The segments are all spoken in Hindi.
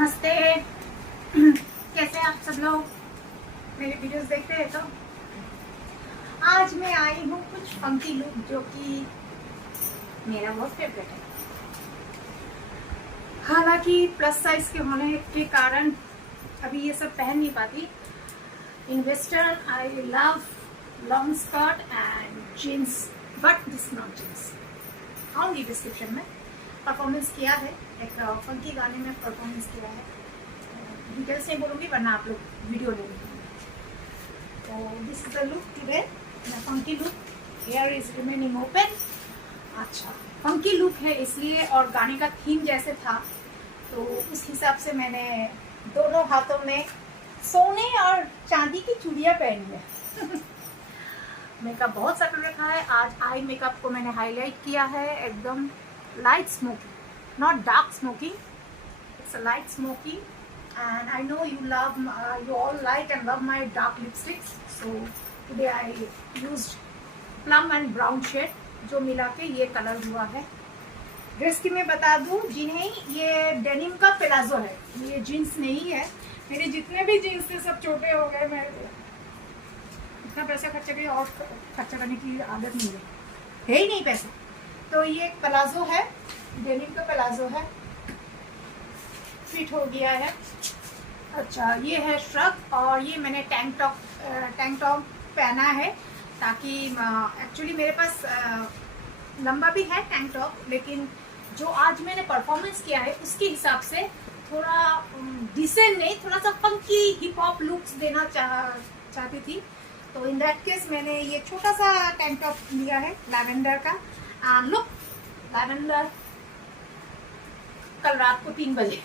नमस्ते। कैसे आप सब लोग मेरे वीडियोस देखते हैं? तो आज मैं आई हूँ कुछ फंकी लुक जो कि मेरा बहुत फेवरेट है। हालांकि प्लस साइज के होने के कारण अभी ये सब पहन नहीं पाती। In western I love long skirt and jeans, but this not jeans. आऊंगी डिस्क्रिप्शन में। परफॉर्मेंस किया है, एक फंकी गाने में परफॉर्मेंस किया है। डिटेल्स नहीं बोलूँगी वरना आप लोग वीडियो ले लेंगे। तो this is the look today, funky look. Here is remaining open. अच्छा, फंकी लुक है इसलिए, और गाने का थीम जैसे था तो उस हिसाब से मैंने दोनों हाथों में सोने और चांदी की चूड़ियाँ पहनी है। मेकअप बहुत सा कर रखा है। आज आई मेकअप को मैंने हाईलाइट किया है, एकदम light smoky, not dark smoky. It's a light smoky, and I know you all like and love my dark lipsticks. So today I used plum and brown shade, जो मिला के ये कलर हुआ है। ड्रेस की मैं बता दूं, जिन्हें ये डेनिम का प्लाजो है, ये जीन्स नहीं है। मेरे जितने भी जीन्स थे सब छोटे हो गए। मैं इतना पैसा खर्चा किया और खर्चा करने की आदत नहीं है ही नहीं पैसा। तो ये एक प्लाजो है, डेनिम का प्लाजो है, फिट हो गया है। अच्छा, ये है श्रग, और ये मैंने टैंक टॉप पहना है ताकि एक्चुअली मेरे पास लंबा भी है टैंक टॉप, लेकिन जो आज मैंने परफॉर्मेंस किया है उसके हिसाब से थोड़ा डिसेंट नहीं, थोड़ा सा फंकी हिप हॉप लुक्स देना चाहती थी। तो इन दैट केस मैंने ये छोटा सा टैंक टॉप लिया है लैवेंडर का। लुक लैवेंडर, कल रात को 3 बजे।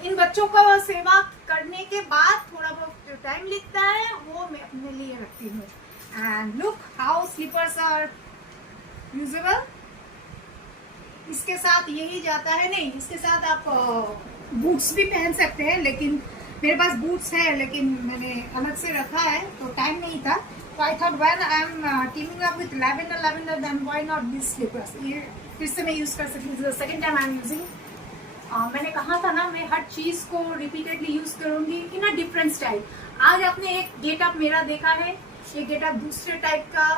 इन बच्चों का सेवा करने के बाद थोड़ा बहुत टाइम लगता है, वो मैं अपने लिए रखती हूँ। And look how slippers are usable. इसके साथ यही जाता है, नहीं इसके साथ आप बूट्स भी पहन सकते हैं, लेकिन मेरे पास बूट्स है लेकिन मैंने अलग से रखा है तो टाइम नहीं था। So I thought when I'm teaming up with lavender, then why not these slippers? ये फिर से मैं यूज कर सकती हूँ। Second time I am using. मैंने कहा था ना, मैं हर चीज को रिपीटेडली यूज करूंगी इन अ डिफरेंट स्टाइल। आज आपने एक गेटअप मेरा देखा है, ये गेटअप दूसरे टाइप का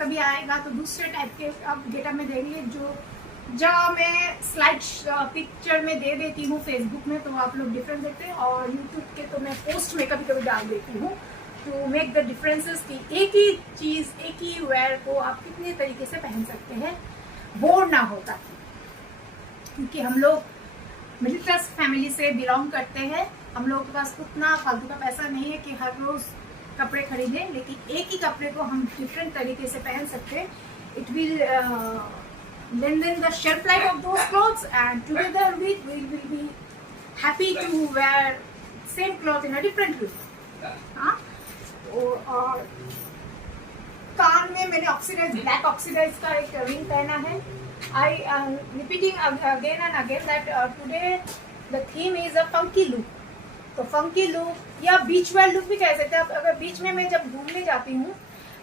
कभी आएगा तो दूसरे टाइप के अब गेटअप में देंगे, जो जब मैं स्लाइड पिक्चर में दे देती हूँ फेसबुक में तो आप लोग डिफरेंस देखते हैं, और यूट्यूब के तो मैं पोस्ट में कभी कभी डाल देती हूँ टू मेक द डिफरेंसेस कि एक ही चीज, एक ही वेयर को आप कितने तरीके से पहन सकते हैं, बोर ना होता। क्योंकि हम लोग मिडिल क्लास फैमिली से बिलोंग करते हैं, हम लोगों के पास उतना फालतू का पैसा नहीं है कि हर रोज कपड़े खरीदें, लेकिन एक ही कपड़े को हम डिफरेंट तरीके से पहन सकते हैं। It will lengthen the shelf life of those clothes, and together we will be happy to wear same cloth in a different way. हाँ, और कान में मैंने ऑक्सीडाइज, ब्लैक ऑक्सीडाइज का एक रिंग पहना है। I am repeating again and again that today the theme is a funky look. तो फंकी लुक या बीच वेयर लुक भी कह सकते हैं। अगर बीच में मैं जब घूमने जाती हूँ,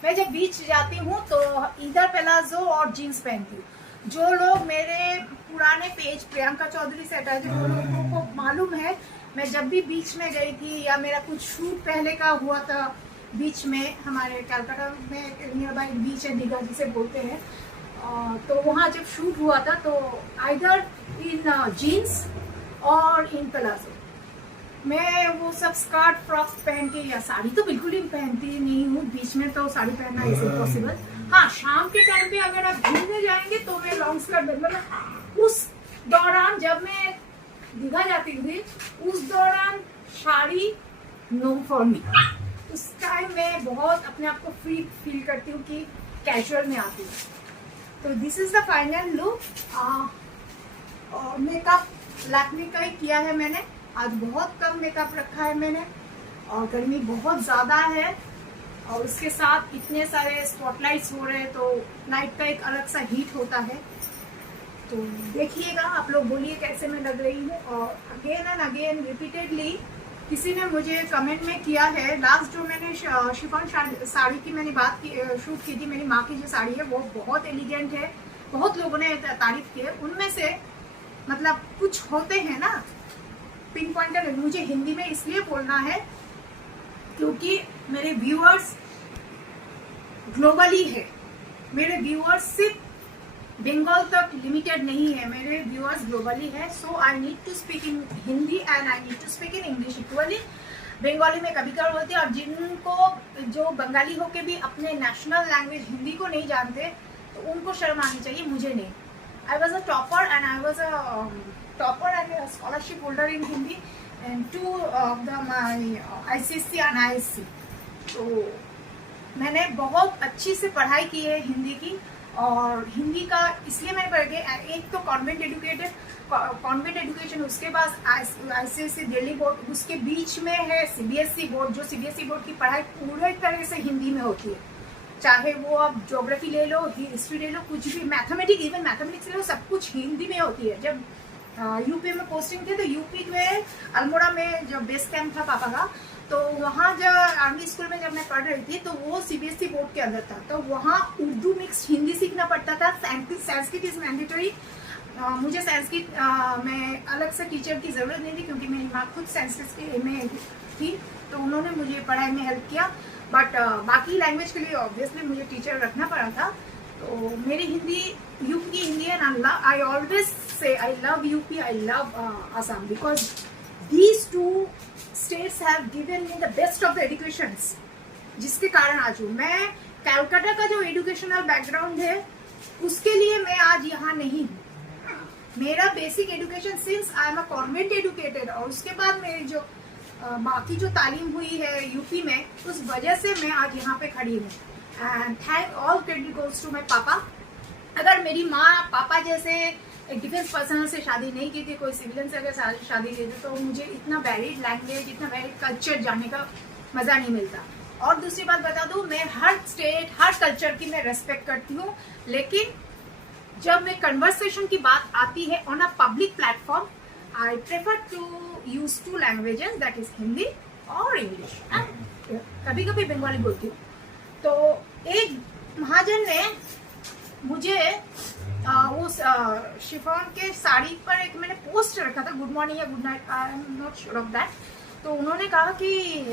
मैं जब बीच जाती हूँ तो इधर प्लाजो और जीन्स पहनती हूँ। जो लोग मेरे पुराने पेज प्रियंका चौधरी से अटैच है, वो लोगों को मालूम है मैं जब भी बीच में गई थी या मेरा कुछ शूट पहले का हुआ था बीच में, हमारे कलकत्ता में नियर बाई बीच है, दीघा जिसे बोलते हैं, तो वहाँ जब शूट हुआ था तो आइदर इन जीन्स और इन प्लाजो। मैं वो सब स्कर्ट फ्रॉक पहन के या साड़ी तो बिल्कुल ही पहनती नहीं हूँ, बीच में तो साड़ी पहनना इज इम्पॉसिबल। हाँ, शाम के टाइम पे अगर आप घूमने जाएंगे तो मैं लॉन्ग स्कर्ट, मतलब उस दौरान जब मैं दीघा जाती थी उस दौरान साड़ी नो फॉर मी। उस टाइम मैं बहुत अपने आप को फ्री फील करती हूँ कि कैजुअल में आती हूँ। तो this is the final look. और मेकअप लैक्मे का ही किया है मैंने। आज बहुत कम मेकअप रखा है मैंने, और गर्मी बहुत ज़्यादा है और उसके साथ इतने सारे स्पॉटलाइट्स हो रहे हैं तो नाइट का एक अलग सा हीट होता है। तो देखिएगा, आप लोग बोलिए कैसे मैं लग रही हूँ। और अगेन एंड अगेन रिपीटेडली किसी ने मुझे कमेंट में किया है, लास्ट जो मैंने शिफॉन साड़ी की मैंने बात की, शूट की थी, मेरी माँ की जो साड़ी है वो बहुत एलिगेंट है, बहुत लोगों ने तारीफ की है। उनमें से मतलब कुछ होते हैं ना पिन पॉइंटर, मुझे हिंदी में इसलिए बोलना है क्योंकि मेरे व्यूअर्स ग्लोबली है, मेरे व्यूअर्स सिर्फ बंगाल तक लिमिटेड नहीं है, मेरे व्यूअर्स ग्लोबली है। So I need to speak in Hindi and I need to speak in English equally. Bengali में कभी कभार होती है, और जिनको जो बंगाली होके भी अपने नेशनल लैंग्वेज हिंदी को नहीं जानते तो उनको शर्म आनी चाहिए, मुझे नहीं। I was a topper and I was a topper and scholarship holder in Hindi and 2 of my ICSE and ISC। तो मैंने बहुत अच्छी से पढ़ाई की है हिंदी की, और हिंदी का इसलिए मैंने पढ़ के, एक तो कॉन्वेंट एजुकेशन, उसके बाद ICSE दिल्ली बोर्ड, उसके बीच में है CBSE बोर्ड, जो CBSE बोर्ड की पढ़ाई पूरी तरह से हिंदी में होती है। चाहे वो आप ज्योग्राफी ले लो, हिस्ट्री ले लो, कुछ भी, मैथमेटिक्स, इवन मैथमेटिक्स ले लो, सब कुछ हिंदी में होती है। जब यूपी में पोस्टिंग थे तो यूपी में अल्मोड़ा में जो बेस कैंप था पापा का, तो वहाँ जब आर्मी स्कूल में जब मैं पढ़ रही थी तो वो CBSE बोर्ड के अंदर था, तो वहाँ उर्दू मिक्स हिंदी सीखना पड़ता था। Sanskrit is mandatory. मुझे संस्कृत में अलग से टीचर की ज़रूरत नहीं थी क्योंकि मेरी माँ खुद संस्कृत में थी, तो उन्होंने मुझे पढ़ाई में हेल्प किया। बट बाकी लैंग्वेज के लिए ऑब्वियसली मुझे टीचर रखना पड़ा था। तो मेरी हिंदी, यूपी की हिंदी है, I always say I love UP, I love Assam, because these 2 states have given me the best of the educations, जिसके कारण आज हूँ मैं। कलकत्ता का जो एजुकेशनल बैकग्राउंड है उसके लिए मैं आज यहाँ नहीं हूँ। मेरा basic education since I am a convent educated, और उसके बाद मेरी जो बाकी जो तालीम हुई है यूपी में, उस वजह से मैं आज यहाँ पे खड़ी हूँ। And thank all credit goes to my papa. अगर मेरी माँ पापा जैसे एक डिफेंस पर्सनल से शादी नहीं की थी, कोई सिविलियन से अगर शादी की थी, तो मुझे इतना वैलिड लैंग्वेज, इतना वैलिड कल्चर जानने का मज़ा नहीं मिलता। और दूसरी बात बता दूँ, मैं हर स्टेट, हर कल्चर की मैं रेस्पेक्ट करती हूँ, लेकिन जब मैं कन्वर्सेशन की बात आती है on a public platform, I prefer to use 2 languages, that is Hindi और इंग्लिश, कभी कभी बंगाली बोलती हूँ। तो एक महाजन ने मुझे उस शिफॉन के साड़ी पर एक मैंने पोस्ट रखा था, गुड मॉर्निंग या good night, I am not sure of that. तो उन्होंने कहा कि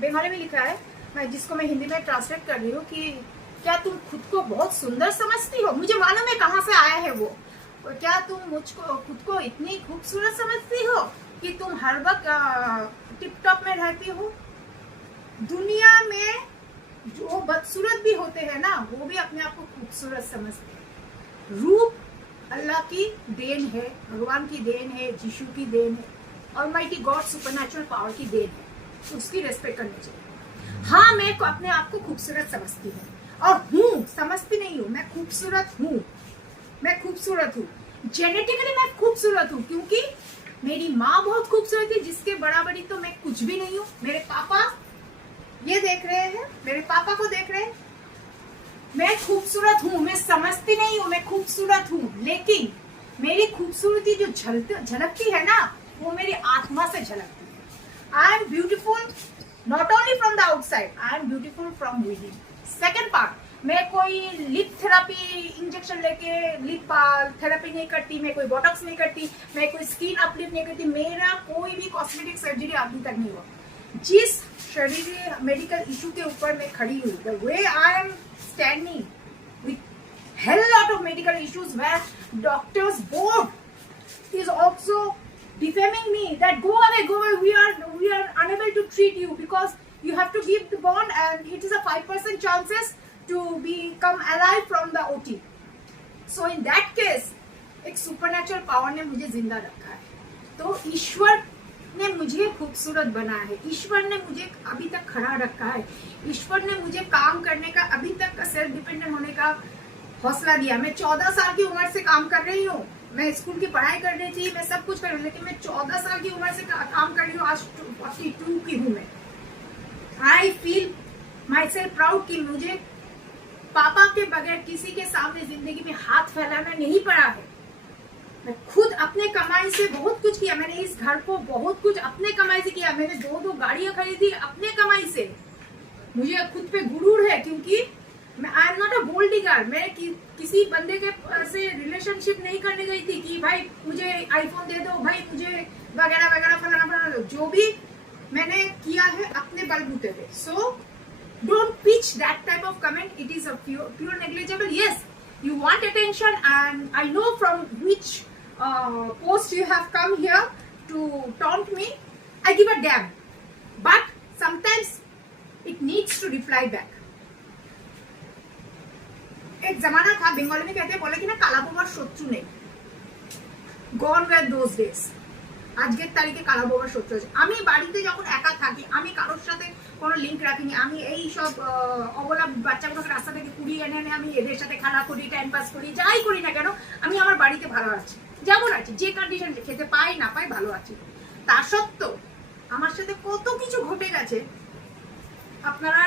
बंगाली में लिखा है, मैं जिसको मैं हिंदी में ट्रांसलेट कर रही हूँ, कि क्या तुम खुद को बहुत सुंदर समझती हो? मुझे मालूम है कहाँ से आया है वो। क्या तुम मुझको खुद को इतनी खूबसूरत समझती हो कि तुम हर वक्त टिप टॉप में रहती हो? दुनिया में जो बदसूरत भी होते हैं ना, वो भी अपने आप को खूबसूरत समझते हैं। रूप अल्लाह की देन है, भगवान की देन है, यीशु की देन है, ऑलमाइटी गॉड सुपरनैचुरल पावर की देन है, तो उसकी रेस्पेक्ट करनी चाहिए। हाँ, मैं अपने आप को खूबसूरत समझती हूँ, और हूँ, समझती नहीं हूँ, मैं खूबसूरत हूँ, मैं खूबसूरत हूँ। जेनेटिकली मैं खूबसूरत हूँ क्योंकि मेरी माँ बहुत खूबसूरत है, जिसके बराबरी तो मैं कुछ भी नहीं हूँ। मेरे पापा ये देख रहे हैं, मेरे पापा को देख रहे हैं, मैं खूबसूरत हूँ, मैं समझती नहीं हूँ मैं खूबसूरत हूँ, लेकिन मेरी खूबसूरती जो झलकती है ना, वो मेरी आत्मा से झलकती है। I am beautiful not only from the outside, I am beautiful from within. Second part, मैं कोई लिप थेरापी इंजेक्शन लेके लिप थेरापी नहीं करती, मैं कोई बोटॉक्स नहीं करती, मैं कोई स्किन अपलिफ्ट नहीं करती, मेरा कोई भी कॉस्मेटिक सर्जरी अभी तक नहीं हुआ। जिस शरीर मेडिकल इशू के ऊपर मैं खड़ी हुई, the way I am standing with hell lot of medical issues where doctors board is also defaming me that go away, we are unable to treat you because you have to give the bond and it is a 5% chances to become alive from the OT. So in that case एक supernatural power ने मुझे जिंदा रखा है। तो ईश्वर ने मुझे खूबसूरत बनाया है, ईश्वर ने मुझे अभी तक खड़ा रखा है, ईश्वर ने मुझे काम करने का, अभी तक का सेल्फ डिपेंडेंट होने का हौसला दिया। मैं 14 साल की उम्र से काम कर रही हूँ, मैं स्कूल की पढ़ाई कर रही थी, मैं सब कुछ कर रही हूँ, लेकिन मैं 14 साल की उम्र से काम कर रही हूँ, आज 42 की हूँ मैं। I feel my self proud कि मुझे पापा के बगैर किसी के सामने जिंदगी में हाथ फैलाना नहीं पड़ा है। मैं खुद अपने कमाई से बहुत कुछ किया, मैंने इस घर को बहुत कुछ अपने कमाई से किया, मैंने 2 गाड़ियां खरीदी अपने कमाई से। मुझे खुद पे गुरूर है क्योंकि मैं I am not a gold digger, मैं किसी किसी बंदे के से रिलेशनशिप नहीं करने गई थी कि भाई मुझे आईफोन दे दो, भाई मुझे वगैरह वगैरह फलाना फलाना। जो भी मैंने किया है अपने बलबूते पे। सो don't pitch that type of comment. It is a pure negligible. Yes, you want attention, and I know from which post you have come here to taunt me. I give a damn, but sometimes it needs to reply back. एक जमाना था, बंगाली में कहते हैं, बोले कि ना काला बोबार शत्रु नहीं। Gone were those days. আজকের তারিখে কালা বাবার শত্রু আছে। আমি বাড়িতে যখন একা থাকি, আমি কারোর সাথে কোনো লিঙ্ক রাখিনি। আমি এই সব অবলা বাচ্চাগুলোকে রাস্তা থেকে কুড়িয়ে এনে এনে আমি এদের সাথে খেলা করি, টাইম পাস করি, যাই করি না কেন আমি আমার বাড়িতে ভালো আছি, যেমন আছি, যে কন্ডিশন খেতে পাই না পাই ভালো আছি। তা সত্ত্বেও আমার সাথে কত কিছু ঘটে গেছে, আপনারা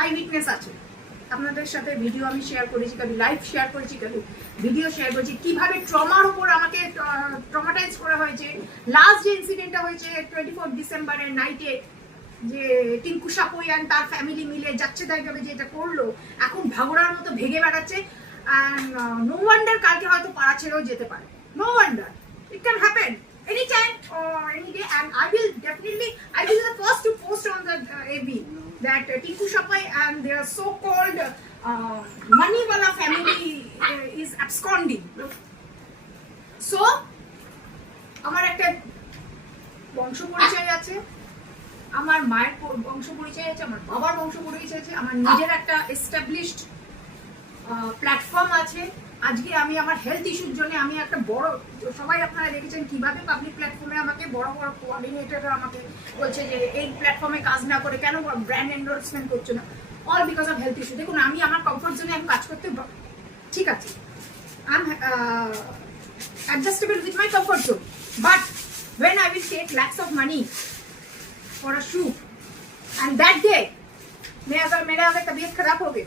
আই উইটনেস আছে। আপনাদের সাথে ভিডিও আমি শেয়ার করেছি, কবি লাইভ শেয়ার করেছি, কবি ভিডিও শেয়ার করেছি, কিভাবে ট্রমার উপর আমাকে ট্রমাটাইজ করা হয়েছে। লাস্ট যে ইনসিডেন্টটা হয়েছে 24 ডিসেম্বরের নাইটে, যে টিঙ্কু সাপোয়ান তার ফ্যামিলি মিলে যাচ্ছে তাই ভাবে যেটা করলো, এখন ভাগড়ার মতো ভেগে বেড়াচ্ছে। অ্যান্ড নো ওয়ান্ডার কালকে হয়তো পাড়া ছেড়েও যেতে পারে। No wonder, it can happen any time or any day, and I will be the first to post on the AB that Tinku Shapai and their so-called money wala family is absconding. So আমার একটা বংশ পরিচয় আছে, আমার মায়ের বংশ পরিচয় আছে, আমার বাবার বংশ পরিচয় আছে, আমার নিজের একটা এস্টাবলিশড প্ল্যাটফর্ম আছে। আজকে আমি আমার হেলথ ইস্যুর জন্য আমি একটা বড়, সবাই আপনারা দেখেছেন কিভাবে পাবলিক প্ল্যাটফর্মে আমাকে বড় বড় কোঅর্ডিনেটররা আমাকে বলছে যে এই প্ল্যাটফর্মে কাজ না করে কেন ব্র্যান্ড এন্ডোর্সমেন্ট করছো না, all because of health issue. দেখুন আমি আমার কমফর্ট জোনে আমি কাজ করতে ঠিক আছে, I am adjustable with my comfort zone, but when I will take lakhs of money for a shoot and that day मेरा अगर तबीयत खराब हो गई,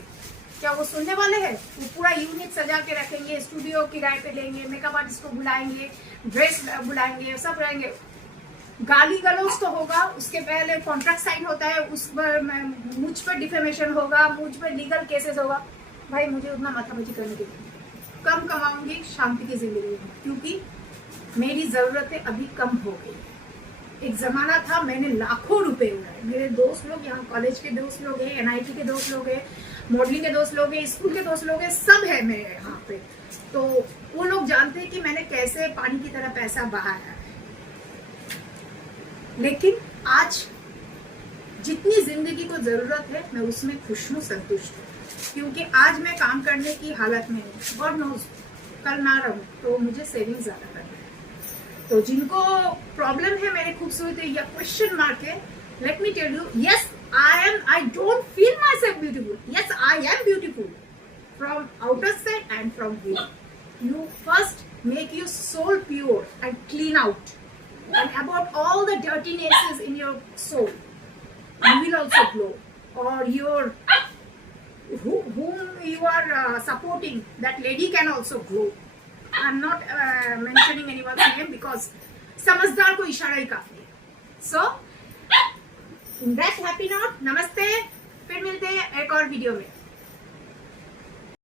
क्या वो सुनने वाले हैं? वो पूरा यूनिट सजा के रखेंगे, स्टूडियो किराए पे लेंगे, मेकअप आर्टिस्ट को बुलाएंगे, ड्रेस बुलाएंगे, सब रहेंगे। गाली गलौज तो होगा, उसके पहले कॉन्ट्रैक्ट साइन होता है, उस पर मुझ पर डिफेमेशन होगा, मुझ पर लीगल केसेस होगा। भाई मुझे उतना माथापच्ची करने के लिए कम कमाऊंगी, शांति की जिंदगी में, क्योंकि मेरी जरूरतें अभी कम हो गई। एक जमाना था मैंने लाखों रुपए उड़ाए। मेरे दोस्त लोग, यहाँ कॉलेज के दोस्त लोग हैं, NIT के दोस्त लोग हैं, मॉडलिंग के दोस्त लोग हैं, स्कूल के दोस्त लोग हैं, सब है मेरे यहाँ पे। तो वो लोग जानते हैं कि मैंने कैसे पानी की तरह पैसा बहाया है। लेकिन आज जितनी जिंदगी को जरूरत है मैं उसमें खुश हूँ, संतुष्ट हूँ, क्योंकि आज मैं काम करने की हालत में हूँ। गॉड नोज कल ना रहूँ तो मुझे सेविंग ज्यादा करना है। तो जिनको प्रॉब्लम है मेरे खूबसूरती या क्वेश्चन मार्क है, let me tell you, yes I don't feel myself beautiful. Yes, I am beautiful from outer side and from within. You first make your soul pure and clean out, and about all the dirtinesses in your soul, you will also glow. Or whom you are supporting, that lady can also glow. I'm not mentioning anyone's name because समझदार को इशारा ही काफी है. So in that happy note, नमस्ते, फिर मिलते हैं एक और वीडियो में।